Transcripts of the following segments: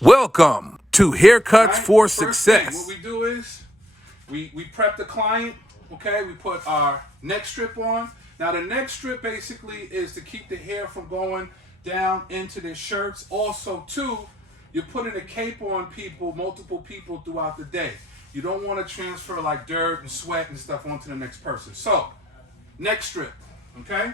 Welcome to Haircuts for First Success. thing, what we do is we prep the client, okay? We put our neck strip on. Now the neck strip basically is to keep the hair from going down into their shirts. Also too, you're putting a cape on people, multiple people throughout the day. You don't want to transfer like dirt and sweat and stuff onto the next person. So, neck strip, okay?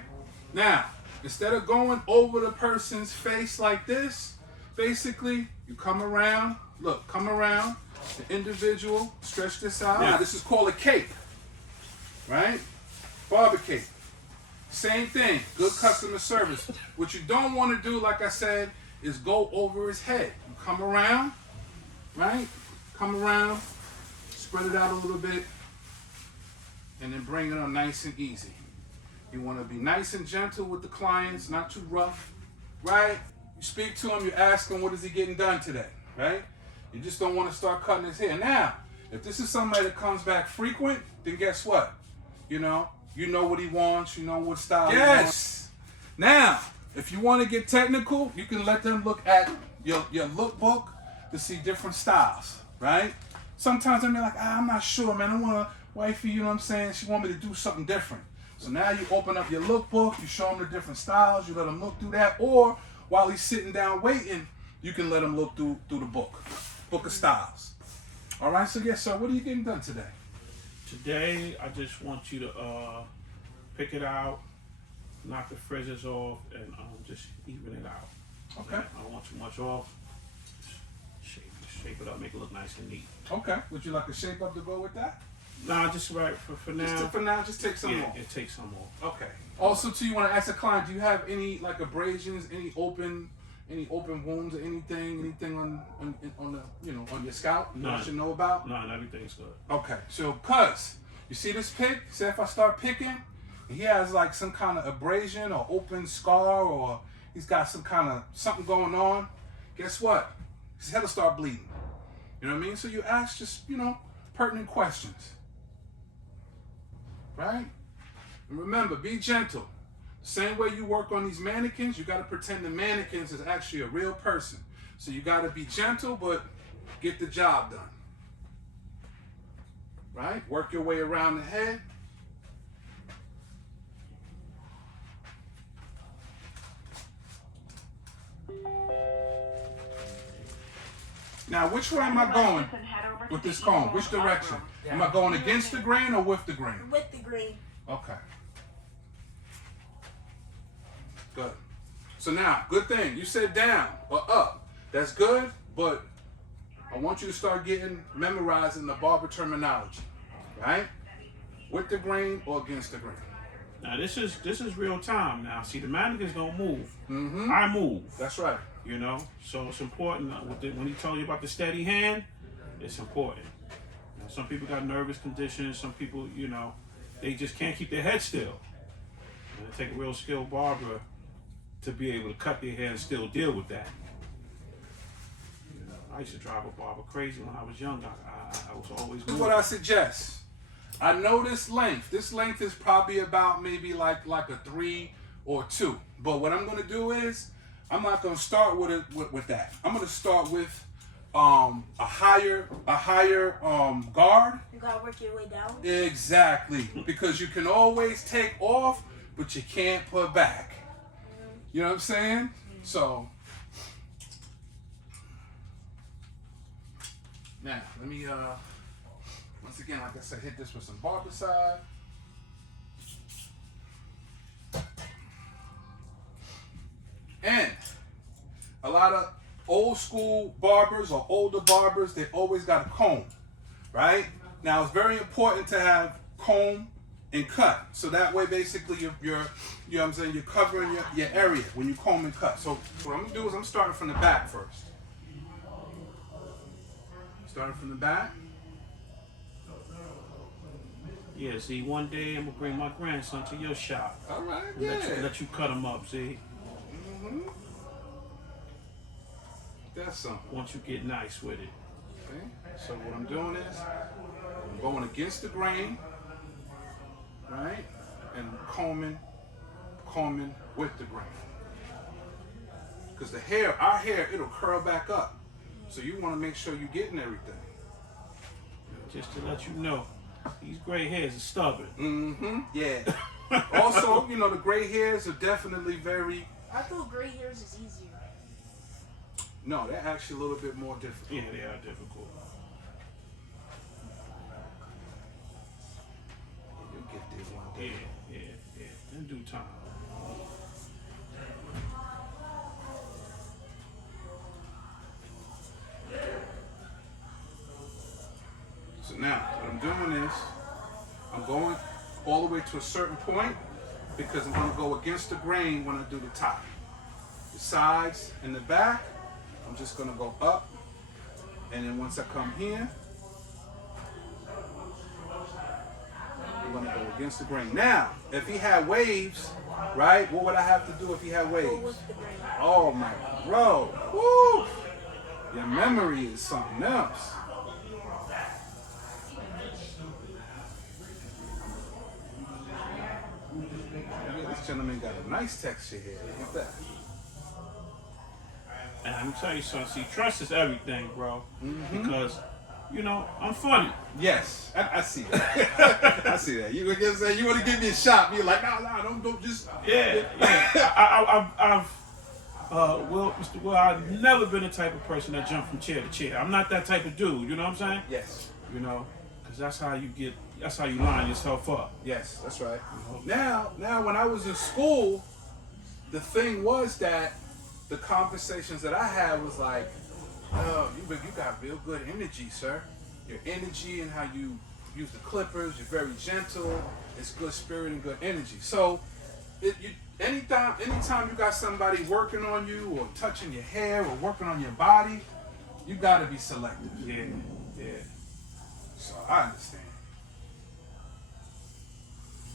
Now, instead of going over the person's face like this, basically, you come around, look, come around, the individual, stretch this out. Now, this is called a cape, right? Barber cape. Same thing, good customer service. What you don't want to do, like I said, is go over his head. You come around, right? Come around, spread it out a little bit, and then bring it on nice and easy. You want to be nice and gentle with the clients, not too rough, right? You speak to him, you ask him, what is he getting done today, right? You just don't want to start cutting his hair. Now, if this is somebody that comes back frequent, then guess what? You know what he wants, you know what style he wants. Now, if you want to get technical, you can let them look at your lookbook to see different styles, right? Sometimes they're like, I'm not sure, man. I want a wifey, you know what I'm saying? She want me to do something different. So now you open up your lookbook, you show him the different styles, you let him look through that, or while he's sitting down waiting, you can let him look through the book of styles. All right, so yes, sir, what are you getting done today? Today, I just want you to pick it out, knock the frizz off, and just even it out. Okay. I don't want too much off. Shape it up, make it look nice and neat. Okay. Would you like a shape up to go with that? Nah, just right for now. For now, just take some yeah, off. it takes some off. Okay. Also, too, you want to ask the client, do you have any like abrasions, any open wounds or anything on the on your scalp that I should know about? None. Everything's good. Okay. So, cuz you see this pick? Say if I start picking, he has like some kind of abrasion or open scar, or he's got some kind of something going on. Guess what? His head will start bleeding. You know what I mean? So you ask just pertinent questions. Right? And remember, be gentle. The same way you work on these mannequins, you got to pretend the mannequins is actually a real person. So you got to be gentle, but get the job done. Right? Work your way around the head. Now, which way am I going with this comb? Which direction? Am I going against the grain or with the grain? With the grain. Okay. Good. So now, good thing. You said down or up. That's good, but I want you to start memorizing the barber terminology. Right? With the grain or against the grain. Now this is real time. Now see, the mannequins don't move. Mm-hmm. I move. That's right. So it's important. When he told you about the steady hand, it's important. Some people got nervous conditions. Some people, they just can't keep their head still. And it take a real skilled barber to be able to cut their hair and still deal with that. I used to drive a barber crazy when I was young. I was always moving. Here's what I suggest. I know this length. This length is probably about maybe like a 3 or 2. But what I'm gonna do is I'm not gonna start with that. I'm gonna start with a higher guard. You gotta work your way down. Exactly, because you can always take off, but you can't put back. You know what I'm saying? So now let me once again, like I said, hit this with some barbicide. And a lot of old school barbers or older barbers, they always got a comb, right? Now it's very important to have comb and cut. So that way basically you're you know what I'm saying, you're covering your area when you comb and cut. So what I'm gonna do is I'm starting from the back first. Starting from the back. Yeah, see, one day I'm gonna bring my grandson to your shop. All right, Let you cut him up, see? Mm-hmm. That's something. Once you get nice with it. Okay. So what I'm doing is I'm going against the grain, right? And combing with the grain. Because our hair, it'll curl back up. So you want to make sure you're getting everything. Just to let you know, these gray hairs are stubborn. Mm-hmm. Yeah. Also, you know, the gray hairs are definitely very... I thought gray hairs is easier. No, they're actually a little bit more difficult. Yeah, they are difficult. You'll get there one day. Yeah. In due time. So now, what I'm doing is, I'm going all the way to a certain point because I'm going to go against the grain when I do the top. The sides and the back, I'm just going to go up, and then once I come here, I'm going to go against the grain. Now, if he had waves, right, what would I have to do if he had waves? Oh my, bro, woo! Your memory is something else. This gentleman got a nice texture here. Look at that. And I'm tell you something. See, trust is everything, bro. Mm-hmm. Because, you know, I'm funny. Yes, I see that. I see that. You gonna say you want to give me a shot? You're like, no, don't just. Yeah. Mr. Will, I've never been the type of person that jump from chair to chair. I'm not that type of dude. You know what I'm saying? Yes. You know, because that's how you line yourself up. Yes, that's right. Now, when I was in school, the thing was that the conversations that I had was like, oh, you got real good energy, sir. Your energy and how you use the clippers, you're very gentle. It's good spirit and good energy. So, anytime you got somebody working on you or touching your hair or working on your body, you got to be selective. Yeah. So I understand.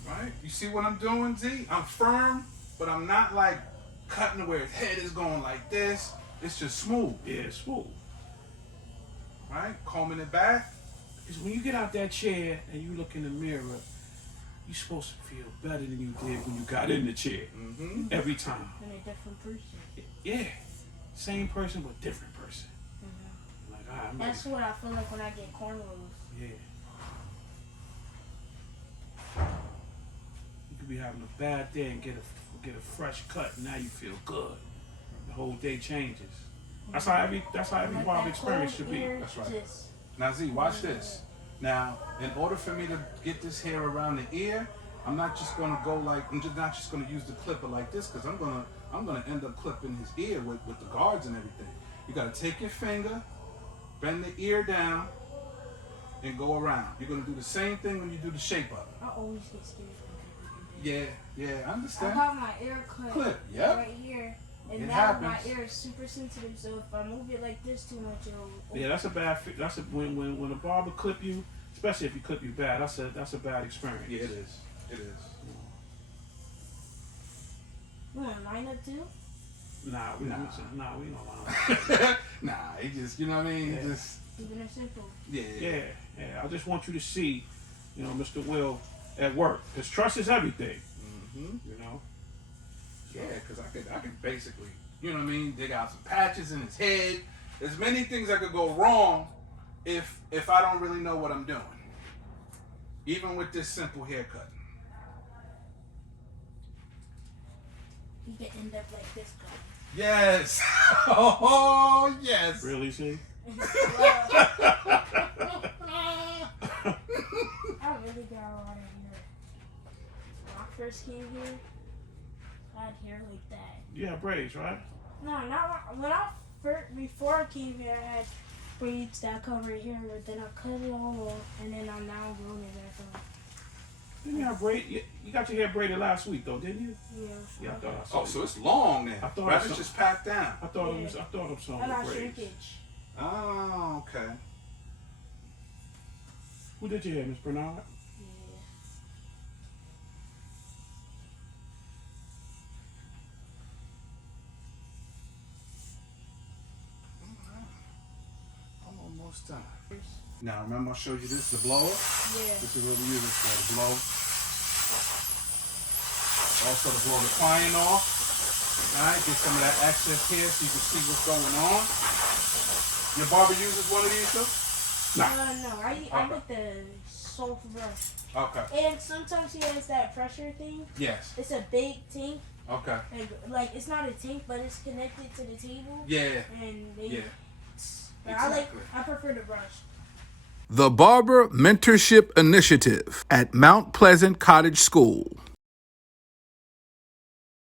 Right? You see what I'm doing, Z? I'm firm, but I'm not like cutting where his head is going like this. It's just smooth. Yeah, it's smooth. Right? Combing it back. Because when you get out that chair and you look in the mirror, you're supposed to feel better than you did when you got in the chair. Mm-hmm. Every time. And a different person. Yeah. Same person, but different person. Mm-hmm. Like, I'm That's ready. what I feel like when I get cornrows. Yeah. You could be having a bad day and get a fresh cut, and now you feel good. The whole day changes. That's how every Like barber that experience cold should be. air That's right. just- Now, Z, watch this. Now, in order for me to get this hair around the ear, I'm not just gonna not just gonna use the clipper like this, because I'm gonna end up clipping his ear with the guards and everything. You gotta take your finger, bend the ear down, and go around. You're gonna do the same thing when you do the shape up. I always get scared. Yeah, I I understand. got my ear cut Clip, yep. right here. And It now happens. my ear is super sensitive, so if I move it like this too much, it'll... Yeah, that's a bad. When a barber clip you, especially if you clip you bad. That's a bad experience. Yeah, it is. It is. You want to line up too? Nah, we don't lie. Nah, he just, you know what I mean? Yeah. He just, Keeping it simple. Yeah. I just want you to see, you know, Mr. Will at work, because trust is everything. Mm-hmm. You know. Yeah, because I could basically, you know what I mean, dig out some patches in his head. There's many things that could go wrong if I don't really know what I'm doing. Even with this simple haircut. You can end up like this guy. Yes. Oh, yes. Really, see? I really got a lot of hair. When I first came here, I had hair like that. You have braids, right? No, not when before I came here, I had braids that covered here, but then I cut it all off, and then I'm now growing it back up. Didn't you have braid? You got your hair braided last week, though, didn't you? Yeah. Yeah, I thought I saw. Oh, so it's long then. I thought Right, I it's saw- just packed down. I thought it was. I thought of some I got braids. shrinkage. Oh, okay. Who did your hair, Miss Bernard? Yeah. I'm almost done. Now, remember I showed you this, the blower? Yeah. This is what we use it for, the blow. Also to blow the client off. Alright, get some of that excess here so you can see what's going on. Your barber uses one of these too? No, I with the soft brush. Okay. And sometimes he has that pressure thing. Yes. It's a big tank. Okay. Like it's not a tank, but it's connected to the table. Yeah. And Yeah. Exactly. I prefer the brush. The Barber Mentorship Initiative at Mount Pleasant Cottage School.